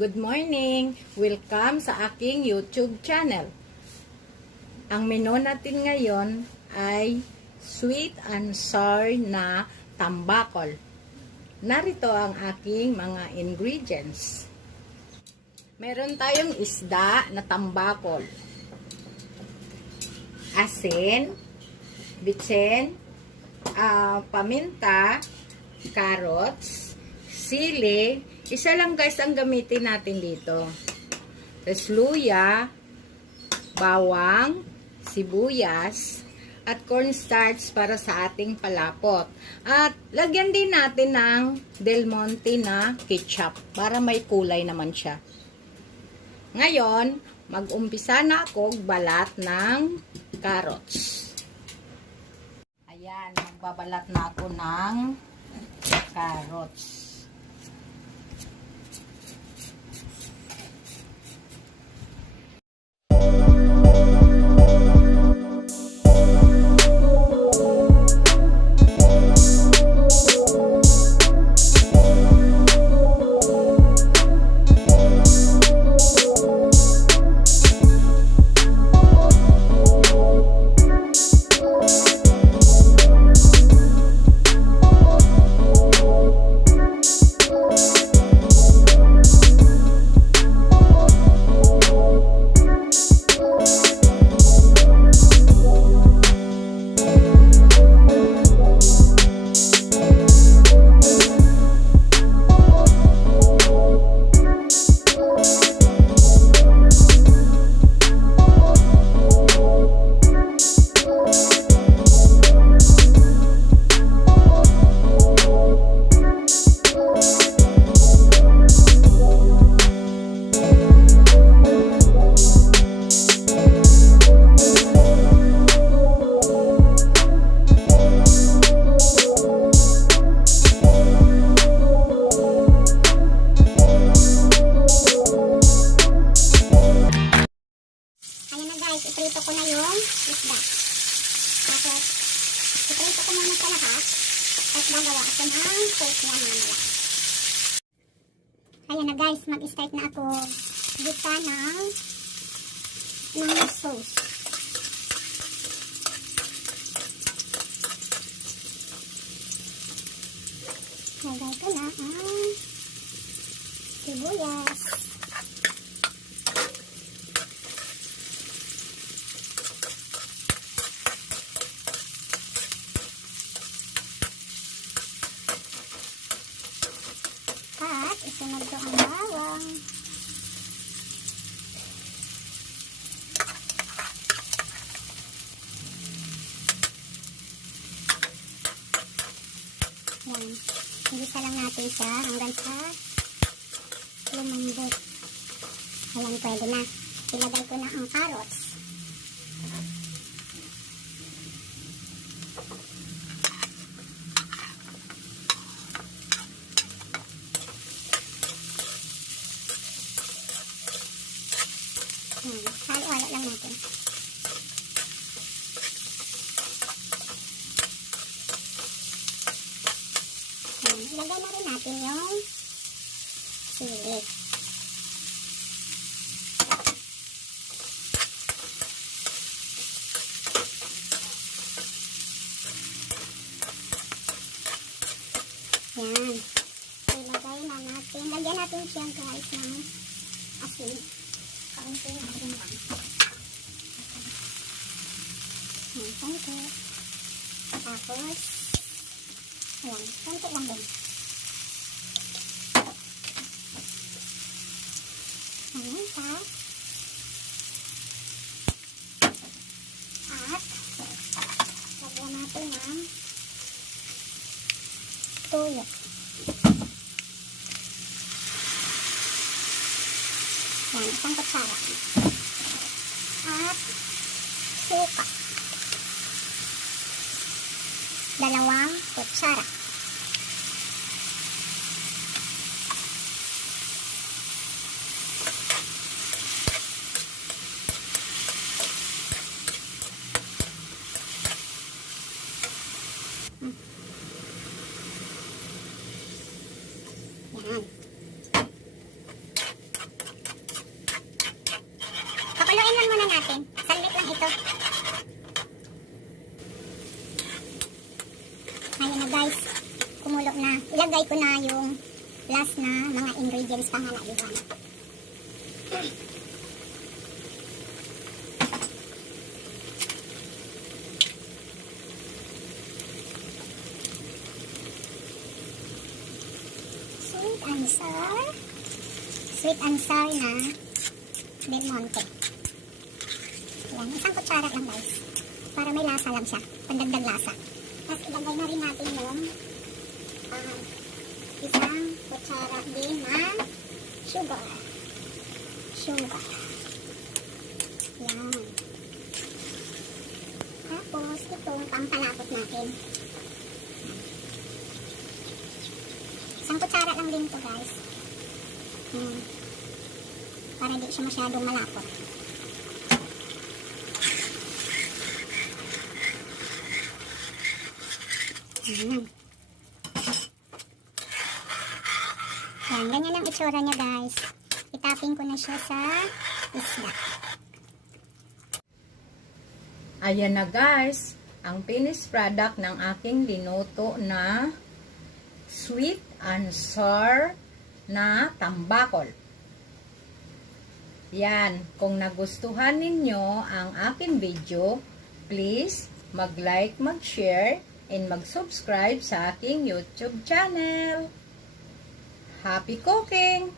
Good morning! Welcome sa aking YouTube channel. Ang menu natin ngayon ay sweet and sour na tambakol. Narito ang aking mga ingredients. Meron tayong isda na tambakol. Asin, bitsin, paminta, carrots, sili. Isa lang guys ang gamitin natin dito. Tapos luya, bawang, sibuyas, at cornstarch para sa ating palapot. At lagyan din natin ng Del Monte na ketchup para may kulay naman siya. Ngayon, mag-umpisa na ako balat ng carrots. Ayan, magbabalat na ako ng carrots. Iprito ko na yung isda. Tapos, iprito ko muna sa lahat. Tapos gagawa ako ng sauce niya mamaya. Ayan na guys, mag-start na ako gisa ng sauce. Lagay ko na ang sibuyas. At isunod ko ang bawang. Yan. Igisa lang natin siya hanggang sa lumambot. Ayan, pwede na. Ilagay ko na ang carrots. Halo-halo lang natin. Ilagay na rin natin yung sili. Yan. Ilagay na natin. Lagyan natin siya guys ng asin. Kaunti na asin lang. Konti. Tapos, ayan, konti lang din. Ayan pa. At, lagyan natin ng toyo. Yan, isang kutsara. At suka. 2 kutsara. Yan. natin. Saglit lang ito. Ayun na guys. Kumulo na. Ilagay ko na yung last na mga ingredients pa nga na iwan. Sweet and sour. Sweet and sour na Del Monte. Yan, isang kutsara lang guys. Para may lasa lang siya. Pandagdag lasa. Tapos ilagay na rin natin yung isang kutsara din na sugar. Sugar. Yan. Tapos itong pampalapot natin. Isang kutsara lang din to guys. Para di siya masyadong malapot. Yan, ganyan ang itsura niya guys. Itaping ko na siya sa isda. Ayan na guys, ang finished product ng aking linuto na sweet and sour na tambakol. Yan, kung nagustuhan ninyo ang aking video, please mag-like, mag-share, and mag-subscribe sa aking YouTube channel. Happy cooking!